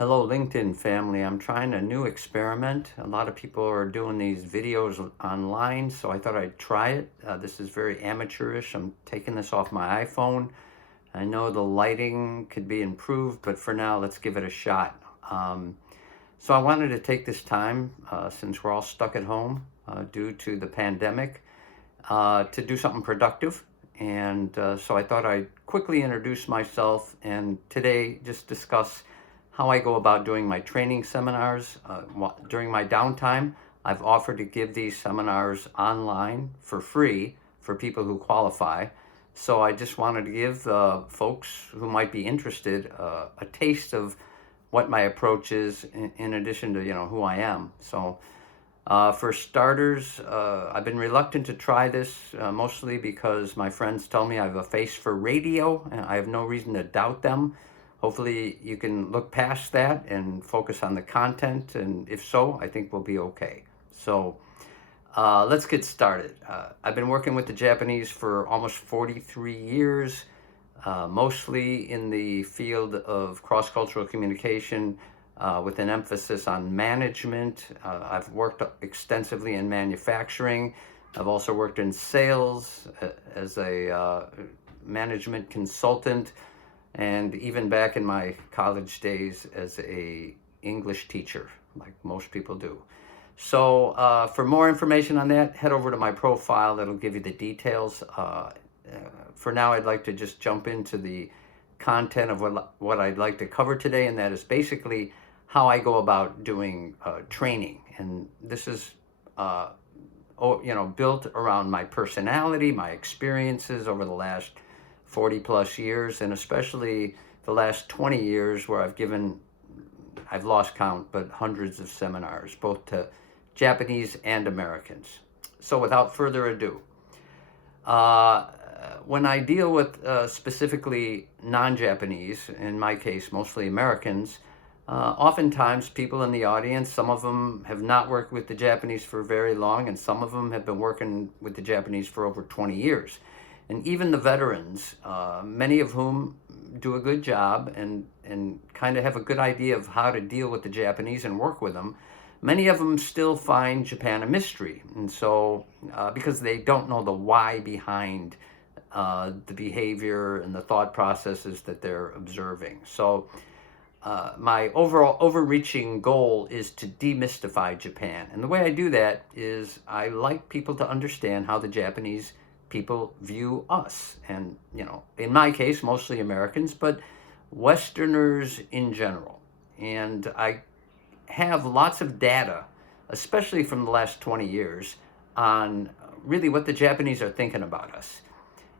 Hello, LinkedIn family. I'm trying a new experiment. A lot of people are doing these videos online, so I thought I'd try it. This is very amateurish. I'm taking this off my iPhone. I know the lighting could be improved, but for now, let's give it a shot. So I wanted to take this time, since we're all stuck at home due to the pandemic, to do something productive. And so I thought I'd quickly introduce myself and today just discuss how I go about doing my training seminars. During my downtime, I've offered to give these seminars online for free for people who qualify. So I just wanted to give folks who might be interested a taste of what my approach is in addition to who I am. So for starters, I've been reluctant to try this mostly because my friends tell me I have a face for radio, and I have no reason to doubt them. Hopefully you can look past that and focus on the content, and if so, I think we'll be okay. So let's get started. I've been working with the Japanese for almost 43 years, mostly in the field of cross-cultural communication, with an emphasis on management. I've worked extensively in manufacturing. I've also worked in sales as a management consultant, and even back in my college days as a English teacher, like most people do. So for more information on that, head over to my profile. That'll give you the details. For now, I'd like to just jump into the content of what I'd like to cover today, and that is basically how I go about doing training. And this is built around my personality, my experiences over the last 40 plus years, and especially the last 20 years where I've lost count, but hundreds of seminars, both to Japanese and Americans. So without further ado, when I deal with specifically non-Japanese, in my case, mostly Americans, oftentimes people in the audience, some of them have not worked with the Japanese for very long, and some of them have been working with the Japanese for over 20 years. And even the veterans, many of whom do a good job and kind of have a good idea of how to deal with the Japanese and work with them, many of them still find Japan a mystery. And so, because they don't know the why behind the behavior and the thought processes that they're observing. So my overall overreaching goal is to demystify Japan. And the way I do that is I like people to understand how the Japanese people view us. And, in my case, mostly Americans, but Westerners in general. And I have lots of data, especially from the last 20 years, on really what the Japanese are thinking about us.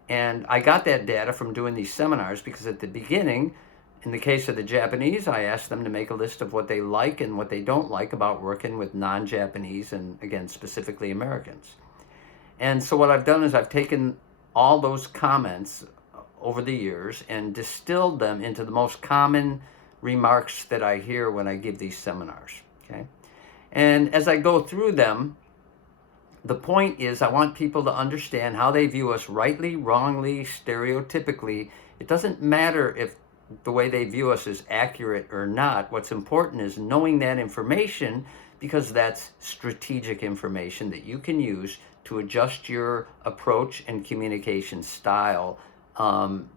And I got that data from doing these seminars because at the beginning, in the case of the Japanese, I asked them to make a list of what they like and what they don't like about working with non-Japanese and, again, specifically Americans. And so what I've done is I've taken all those comments over the years and distilled them into the most common remarks that I hear when I give these seminars, okay? And as I go through them, the point is I want people to understand how they view us rightly, wrongly, stereotypically. It doesn't matter if the way they view us is accurate or not. What's important is knowing that information, because that's strategic information that you can use to adjust your approach and communication style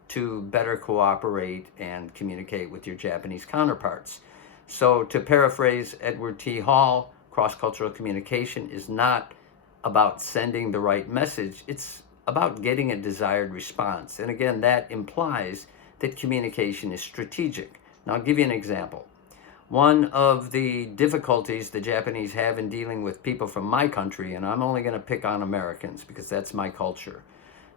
to better cooperate and communicate with your Japanese counterparts. So to paraphrase Edward T. Hall, cross-cultural communication is not about sending the right message. It's about getting a desired response. And again, that implies that communication is strategic. Now, I'll give you an example. One of the difficulties the Japanese have in dealing with people from my country, and I'm only going to pick on Americans because that's my culture.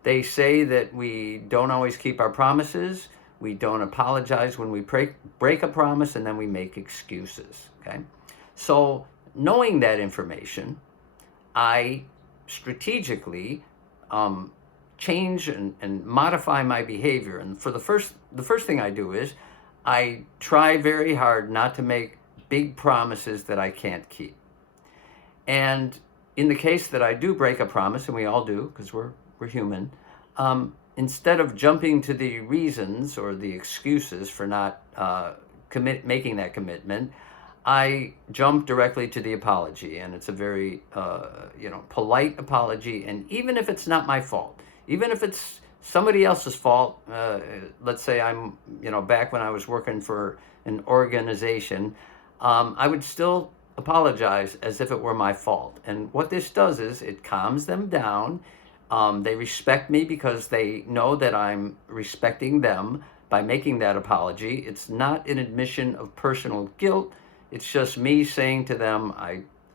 They say that we don't always keep our promises, we don't apologize when we break a promise, and then we make excuses, okay? So knowing that information, I strategically change and modify my behavior. And for the first thing I do is I try very hard not to make big promises that I can't keep. And in the case that I do break a promise, and we all do because we're human, instead of jumping to the reasons or the excuses for not making that commitment, I jump directly to the apology, and it's a very polite apology. And even if it's not my fault, even if it's somebody else's fault, let's say I'm back when I was working for an organization, I would still apologize as if it were my fault. And what this does is it calms them down. They respect me because they know that I'm respecting them by making that apology. It's not an admission of personal guilt. It's just me saying to them,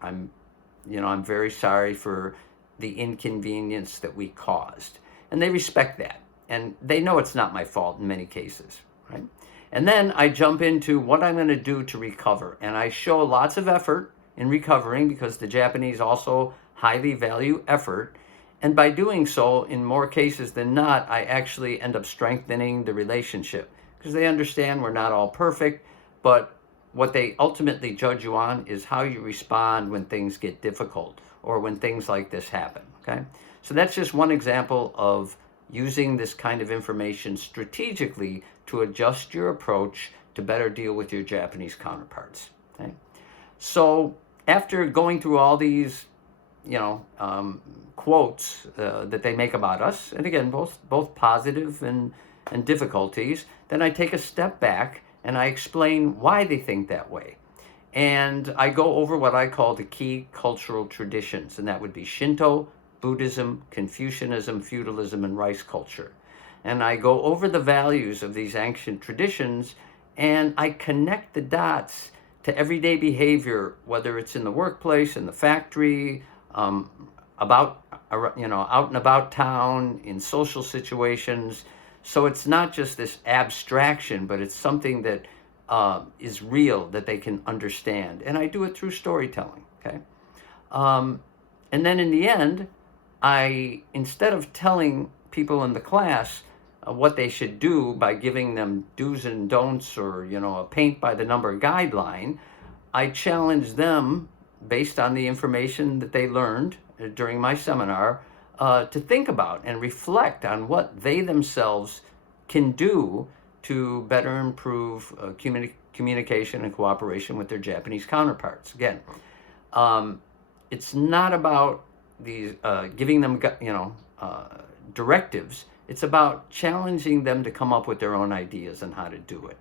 I'm very sorry for the inconvenience that we caused. And they respect that. And they know it's not my fault in many cases, right? And then I jump into what I'm going to do to recover. And I show lots of effort in recovering because the Japanese also highly value effort. And by doing so, in more cases than not, I actually end up strengthening the relationship because they understand we're not all perfect, but what they ultimately judge you on is how you respond when things get difficult or when things like this happen, okay? So that's just one example of using this kind of information strategically to adjust your approach to better deal with your Japanese counterparts, okay? So after going through all these, quotes that they make about us, and again, both positive and difficulties, then I take a step back and I explain why they think that way. And I go over what I call the key cultural traditions, and that would be Shinto, Buddhism, Confucianism, feudalism, and rice culture. And I go over the values of these ancient traditions, and I connect the dots to everyday behavior, whether it's in the workplace, in the factory, out and about town, in social situations. So it's not just this abstraction, but it's something that is real, that they can understand. And I do it through storytelling, okay? And then in the end, instead of telling people in the class what they should do by giving them do's and don'ts or, a paint by the number guideline, I challenge them based on the information that they learned during my seminar to think about and reflect on what they themselves can do to better improve communication and cooperation with their Japanese counterparts. Again, it's not about these giving them directives. It's about challenging them to come up with their own ideas on how to do it.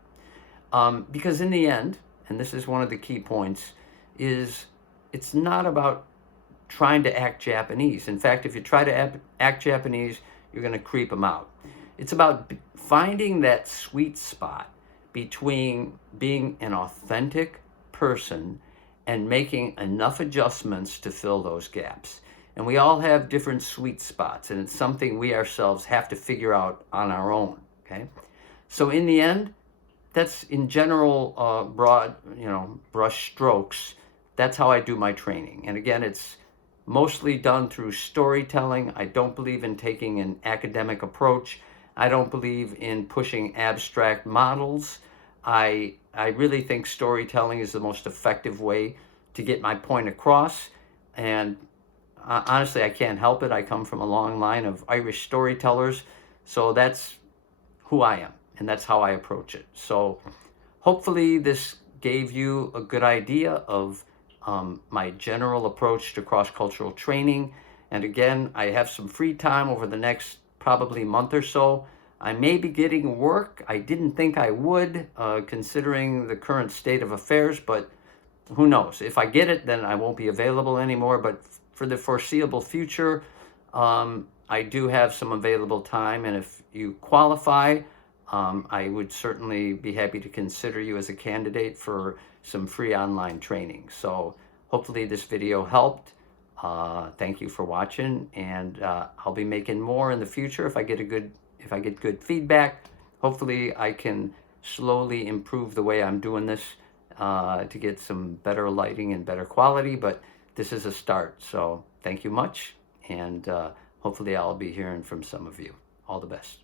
Because in the end, and this is one of the key points, is it's not about trying to act Japanese. In fact, if you try to act Japanese, you're going to creep them out. It's about finding that sweet spot between being an authentic person and making enough adjustments to fill those gaps. And we all have different sweet spots, and it's something we ourselves have to figure out on our own, okay? So in the end, that's in general, broad, brush strokes. That's how I do my training. And again, it's mostly done through storytelling. I don't believe in taking an academic approach. I don't believe in pushing abstract models. I really think storytelling is the most effective way to get my point across. And honestly, I can't help it. I come from a long line of Irish storytellers. So that's who I am, and that's how I approach it. So hopefully this gave you a good idea of my general approach to cross-cultural training. And again, I have some free time over the next probably month or so. I may be getting work. I didn't think I would, considering the current state of affairs, but who knows? If I get it, then I won't be available anymore. But for the foreseeable future, I do have some available time. And if you qualify, I would certainly be happy to consider you as a candidate for some free online training. So hopefully this video helped. Thank you for watching, and I'll be making more in the future if I get good feedback. Hopefully I can slowly improve the way I'm doing this to get some better lighting and better quality, but this is a start. So thank you much, and hopefully I'll be hearing from some of you. All the best.